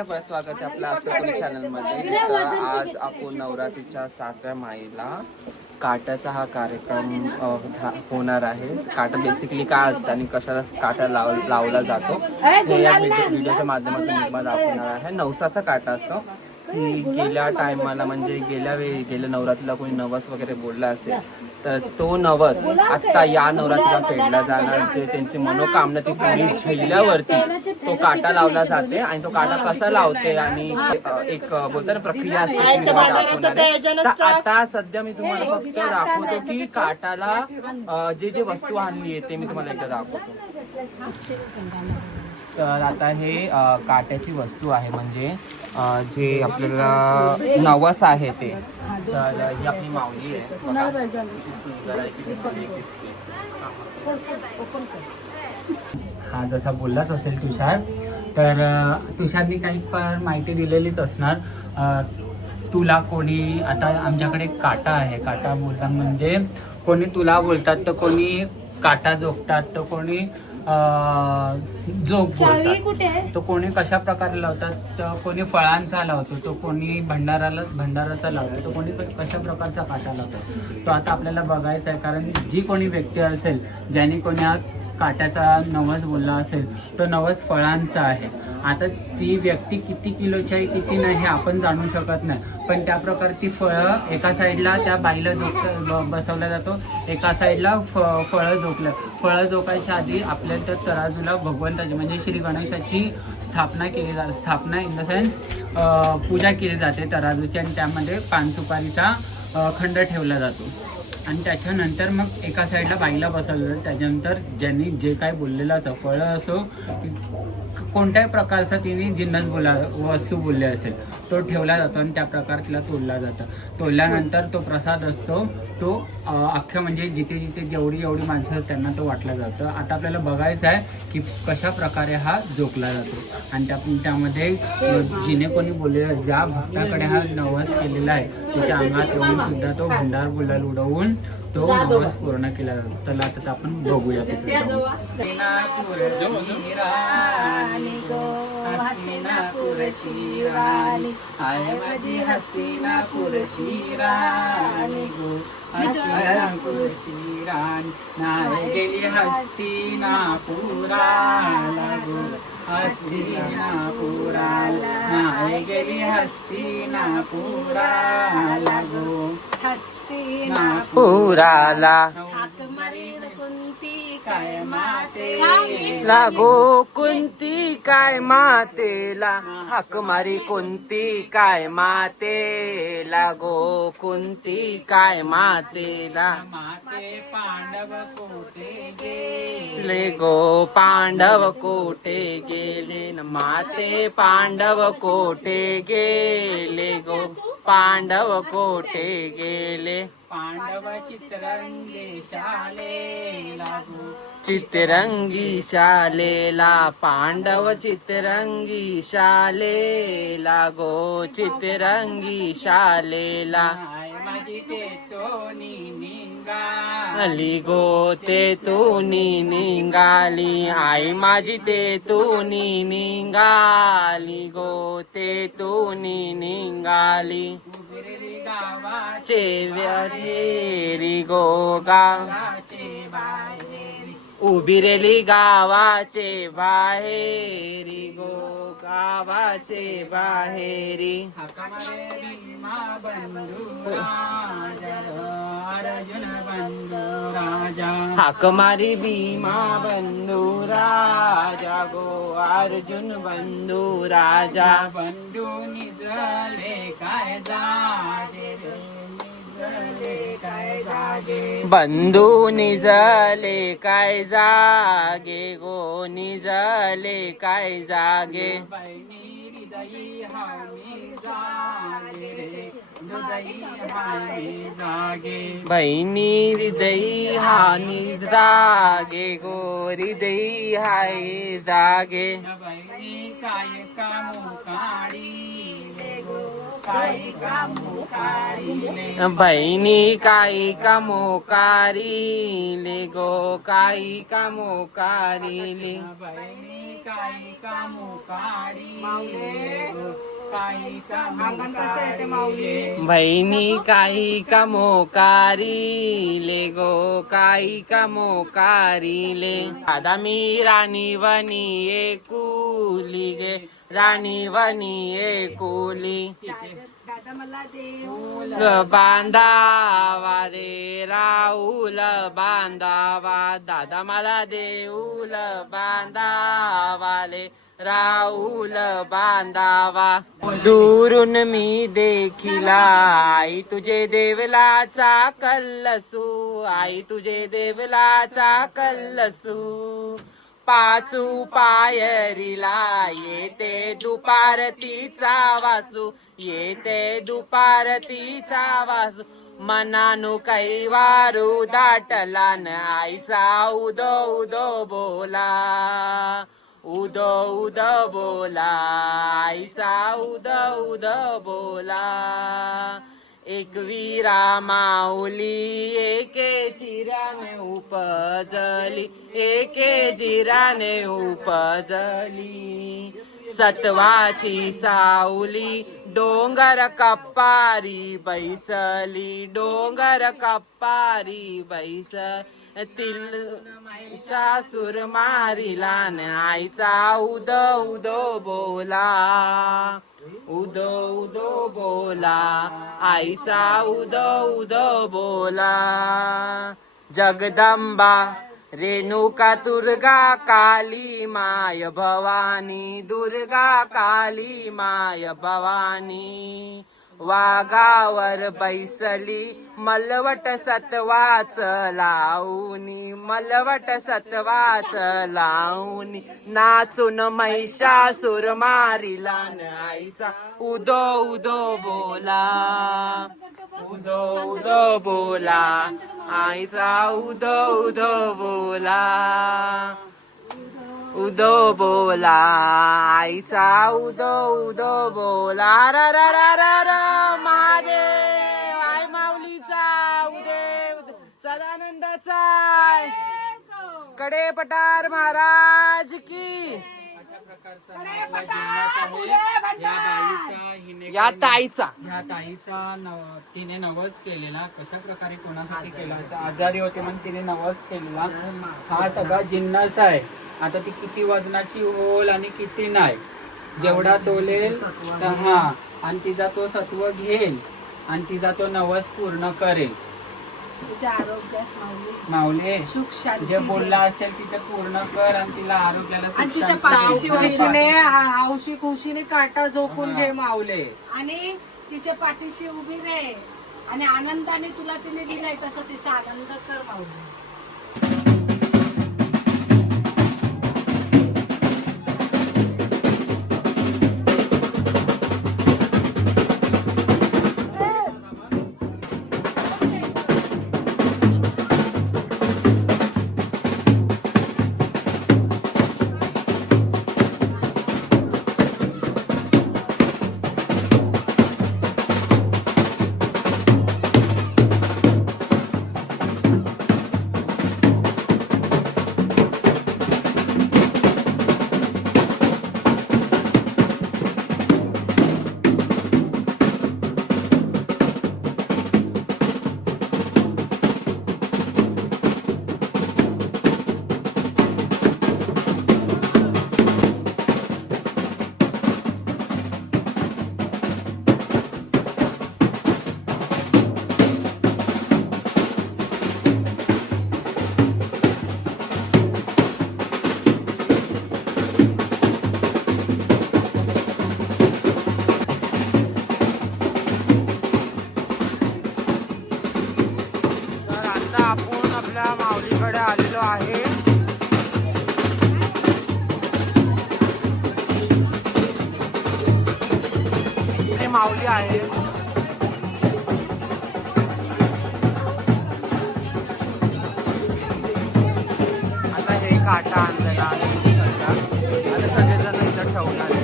एकदा परत स्वागत आहे आपलं असं चॅनलमध्ये तर आज आपण नवरात्रीच्या सातव्या माईला काट्याचा हा कार्यक्रम होणार आहे. काटा बेसिकली काय असतं आणि कशाला काटा लाव लावला जातो हे या व्हिडिओ व्हिडिओच्या माध्यमातून दाखवणार आहे. नवसाचा काटा असतो. की गेल्या टायमाला म्हणजे गेल्या वेळी गेल्या नवरात्रीला कोणी नवस वगैरे बोलला असेल तर तो नवस आता या नवरात्रीला फेडला जाणार जे त्यांची मनोकामना ती पुरी झेलल्यावरती तो काटा लावला जाते आणि तो काटा कसा लावते आणि एक बोलतात प्रक्रिया असते. तर आता सध्या मी तुम्हाला फक्त दाखवतो की काटाला जे जे वस्तू आणली आहे ते मी तुम्हाला एकदा दाखवतो. तर आता हे काट्याची वस्तू आहे म्हणजे जे आपल्याला नवस आहे ते. तर ही आपली माऊली आहे. किती सुंदर आहे किती दिसते हा जसा बोललाच असेल तुषार तर तुषारनी काही पण माहिती दिलेलीच असणार. तुला कोणी आता आमच्याकडे काटा आहे. काटा बोलतात म्हणजे कोणी तुला बोलतात तर कोणी काटा जोगतात तर कोणी जोग बोलतात तो कोणी कशा प्रकारे लावतात तर कोणी फळांचा लावतो तो कोणी भंडाराला भंडाराचा लावतो तो कोणी कशा प्रकारचा काटा लावतो. तो आता आपल्याला बघायचा आहे कारण जी कोणी व्यक्ती असेल ज्याने कोणी काट्याचा नवस बोलला असेल तो नवस फळांचा आहे. आता ती व्यक्ती किती किलोची आहे किती नाही हे आपण जाणू शकत नाही. पण त्या प्रकारे ती फळं एका साईडला त्या बाईला जोक ब- बसवला जातो. एका साईडला फ फळं झोपलं फळं झोपायच्या आधी आपल्या त्या तराजूला भगवंताची म्हणजे श्री गणेशाची स्थापना केली जाते स्थापना इन द सेन्स पूजा केली जाते तराजूची आणि त्यामध्ये पानसुपारीचा खंड ठेवला जातो. आणि त्याच्यानंतर मग एका साईडला बाईला बसवलं. त्याच्यानंतर ज्यांनी जे काय बोललेलं असं फळं असो कोणत्याही प्रकारचा तिने जिन्नस बोला वस्तू बोलले असेल तो ठेवला जातो आणि त्या प्रकार तिला तोडला जातं. तोडल्यानंतर तो प्रसाद असतो. तो अख्ख्या म्हणजे जिथे जिथे जेवढी जेवढी माणसं आहेत त्यांना तो वाटला जातं. आता आपल्याला बघायचं आहे की कशा प्रकारे हा जोकला जातो. आणि त्या त्यामध्ये जिने कोणी बोललेलं ज्या भक्ताकडे हा नवस केलेला आहे त्याच्या अंगात येऊन सुद्धा तो भंडार गुलाल उडवून तो नवस पूर्ण केला जातो. तर आता आपण बघूया तिकडे हस्तिनापूरची राणी. आहे माझी हस्तिनापूरची राणी. गो हस्तिनापूरची राणी. नाही गेली हस्तिनापुराला गो. हस्तिनापुराला नाही गेली हस्तिनापुराला गो. हस्तिनापूर काय माते? लागो कुंती काय मातेला? हाक मारी कुंती काय माते? लागो कुंती काय मातेला? माते पांडव कोटे गेले? गो पांडव कोटे गेले? न माते पांडव कोटे गेले गो? पांडव कोटे गेले? पांडव चित्रंगे शाले चित्रंगी शालेला पांडव चित्रंगी शालेला गो चित्रंगी शालेला. माझी ते तोनी निघाली गो ते तूनी निघाली आई माझी ते तूनी निघाली गो ते तूनी निघाली गावाचे व्याधेरी गो गावाचे उभिरेली गावाचे बाहेरी गो गावाचे बाहेरी अर्जुन बंधू राजा. हाक मारी भीमा बंधू राजा गो अर्जुन बंधू राजा. बंधू निजले काय जागे बंधू निजले काय जागे गो निजले काय जागे? बहिणी हृदयी हानी जागे गो हृदयी हाय जागे. काय कामो काढी गो काही बहिणी काही कामोकारिले गो काही कामोकारिले बहिणी काही काही काम काढिले बहिणी काही कामोकारिले गो काही कामोकारिले दादा मी राणी वनी एकुली गे राणी वनी एकुली दादा मला देऊ ल बांधावा रे राहुल बांधावा। दादा मला देऊल बांधावाले राहुल बांधावा। दुरून मी देखिला आई तुझे देवलाचा कल्लसू आई तुझे देवलाचा कल्लसू पाचू पायरीला येते दुपारतीचा वासू येते दुपारतीचा वासू. मनानु कैवारू दाटला न आईचा उदो उदो बोला उदो उद बोला आईचा उद उद बोला. एक वीरा माऊली एके जिराने उपजली एके जिराने उपजली. सत्वाची सावली डोंगर कप्पारी बैसली डोंगर कप्पारी बैसली. तिल सासूर मारिला न आईचा उदो उदो बोला. उदो उदो बोला. आईचा उदो उदो बोला. जगदंबा रेणुका दुर्गा काली माय भवानी दुर्गा काली माय भवानी. वाघावर बैसली मलवट सत्वाच लावणी मलवट सत्वाच लावणी. नाचून महिषासुर मारिला न उदो उदो बोला उदो उदो बोला. आईचा उदो उदो बोला. उदो बोला आईचा उदो उदो बोला. र र र र र महादेव आई माऊलीचा उदे सदानंदाचा. कडे पटार महाराज की. या ताईचा. ह्या ताईचा नव तिने नवस केलेला. कशा प्रकारे कोणासाठी केला? असं आजारी होते म्हणून तिने नवस केलेला. हा सगळा जिन्नस आहे. आता ती किती वजनाची होल आणि किती नाही. जेवढा तोलेल तर हा. आणि तिचा तो सत्व घेईल. आणि तिचा तो नवस पूर्ण करेल. तुझ्या आरोग्यास माऊली. माऊले सुख शांती जे दे. बोलला असेल तिथे पूर्ण कर आणि तिला आरोग्याला सुख आणि शांती पाठीशी हौशी खुशीने काटा झोपून घे माऊले. आणि तिच्या पाठीशी उभी रे. आणि आनंदाने तुला तिने दिलाय तसं तिचा आनंद कर माऊली. माऊली आहे. आता हे काटा आणलेला आहे. आता सगळेजण इथं ठेवणार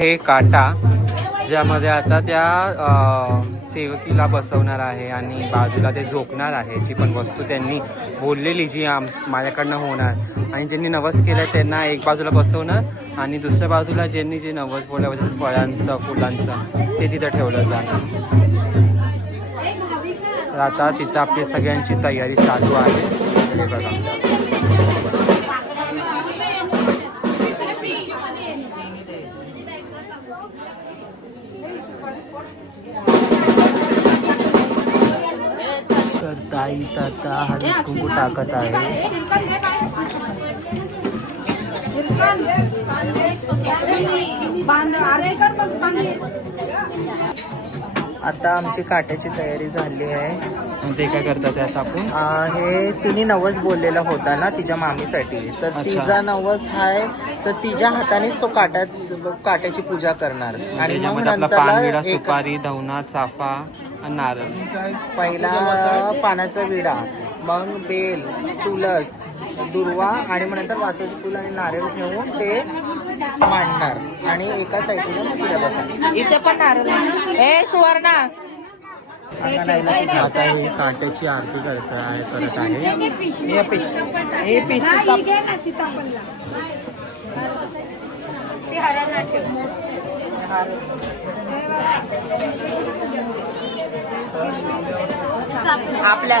हे काटा ज्यामध्ये आता त्या सेवकीला बसवणार आहे आणि बाजूला ते झोपणार आहे जी पण वस्तू त्यांनी बोललेली जी आम माझ्याकडनं होणार. आणि ज्यांनी नवस केलं त्यांना एक बाजूला बसवणार आणि दुसऱ्या बाजूला ज्यांनी जे नवस बोललं जसं फळांचं फुलांचं ते तिथं ठेवलं जाणार. तर आता तिथं आपली सगळ्यांची तयारी चालू आहे. बघा. आता हळदी कुंकू टाकत आहे. आता आमची काट्याची तयारी झाली आहे. ते काय करतात त्यात आपण? हे तिने नवस बोललेला होता ना तिच्या मामीसाठी. तर. तिचा नवस आहे तर तिच्या हातानेच तो काट्यात काट्याची पूजा करणार. आणि मग एक सुपारी धवना चाफा नारळ पहिला पानाचा विडा मग बेल तुळस दुर्वा आणि मग नंतर वासाची फुलं आणि नारळ ठेवून ते मांडणार. आणि एका साईडला तिला बसणार इथे पण नारळ ए सुवर्णा. आता हे काट्याची आरती करत आहे करत आहे. हे पिश हे पिश आपल्या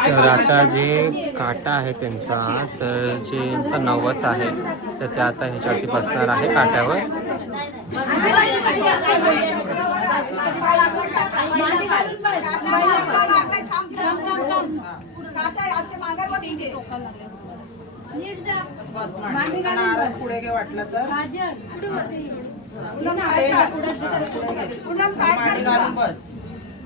तर आता जे काटा आहे त्यांचा तर जे त्यांचा नवस आहे तर ते आता ह्याच्यावरती बसणार आहे काट्यावर. पुढे घे वाटलं तर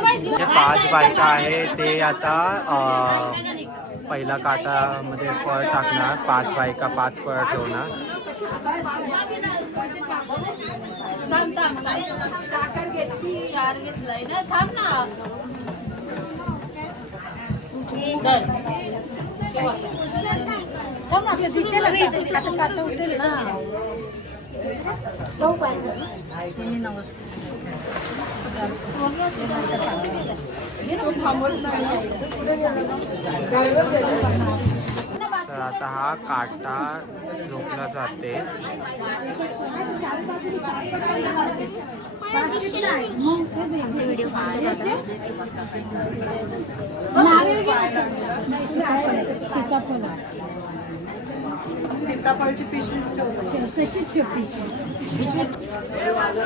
बाई जे पाच बायका आहे ते आता पहिला काटामध्ये फळ टाकणार. पाच बायका पाच फळ ठेवणार. थांब ना आता. आता काटा उचलेल ना. तर आता हा काटा झोपला जाते सीताफळची पिशवी बाबू,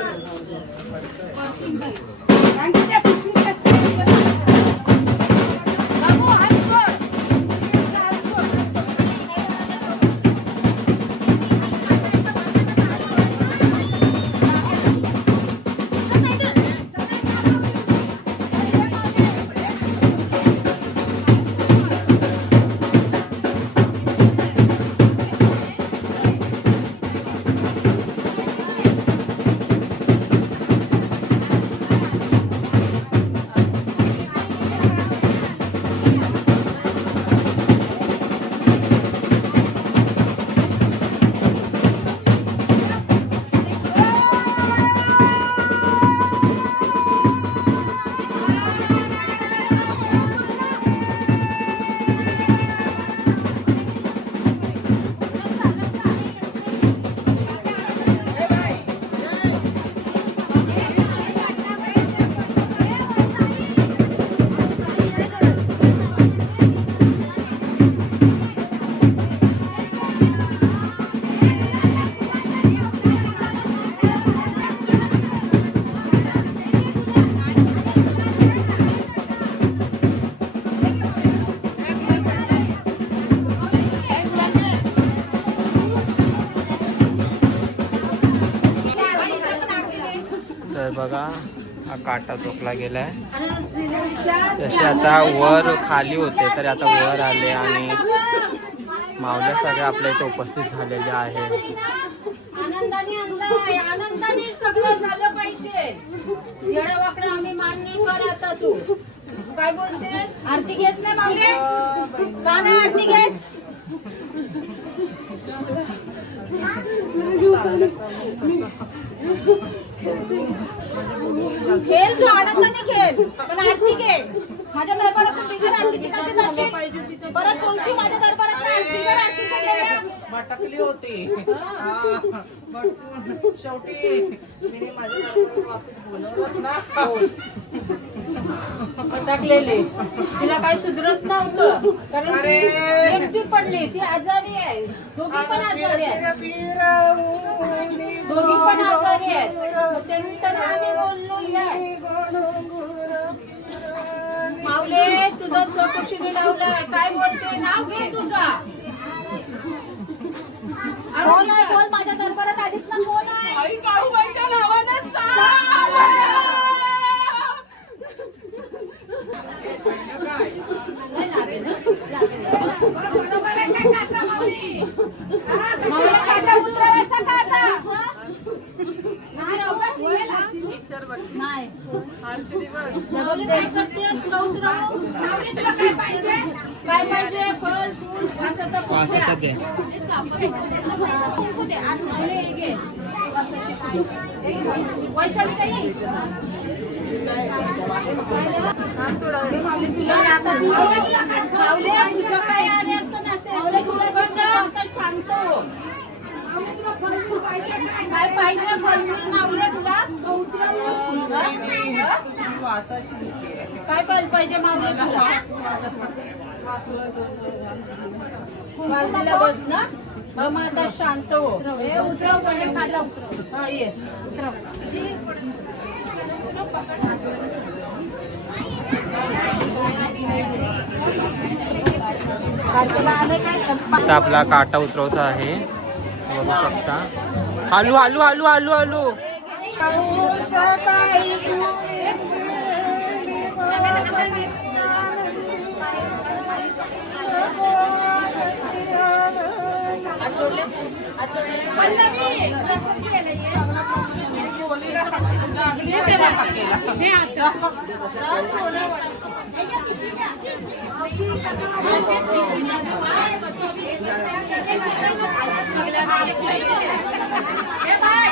काटा चोकला गेलाय. जसे आता वर खाली होते तर आता वर आले आणि मावल्या सगळे आपल्या इथे उपस्थित झालेले आहेत. आनंदाने आनंद आनंदाने सगळं झालं पाहिजे. येडा वाकडा आम्ही मान नाही कर आता तू. काय बोलतेस? आरती घेस नाही मावले? का नाही आरती घेस? खेळ तू आनंदाने खेळ पण आरती घे माझ्या दरबारातून बिगर आरतीची कशी जाशील? परत तुळशी माझ्या दरबारात आरती कर गेल्या भटकली होती. हा, भटकून शेवटी मी माझ्या नवऱ्याला वापस बोलवलंच ना. टाकलेले तिला काय सुधरत नव्हतं. कारण अरे. ती एकटी पडली. ती आजारी आहे. दोघी पण आजारी आहेत. दोघी पण आजारी आहेत. मग ते तर आम्ही बोललो. माऊले तुझा मिळवलाय काय बोलते नाव घे तुझा. आहे? बोल माझ्या दरबारात आलीच ना? कोण आहे? काळूबाईच्या नावानं काटा उतरवायचा का आता? नाही जबरदस्ती काय करतेस का उतरवू? तुला काय पाहिजे काय पाहिजे फल फूल वासाचा वासाचा कुंकू दे. कुंकू दे आणि माऊली हे घे. वैशाली हे माऊली तुला तुझं काय पाहिजे फलफूल तुला? काय पाहिजे माऊली तुला? बस ना? मग आता शांत हो. हे उतरव पहिले खाली हा ये. उतरव. काय? आता आपला काटा उतरवता आहे. बघू शकता. हालू हालू हालू हालू हालू. पल्लवी प्रसाद घ्यायला ये. ए बाय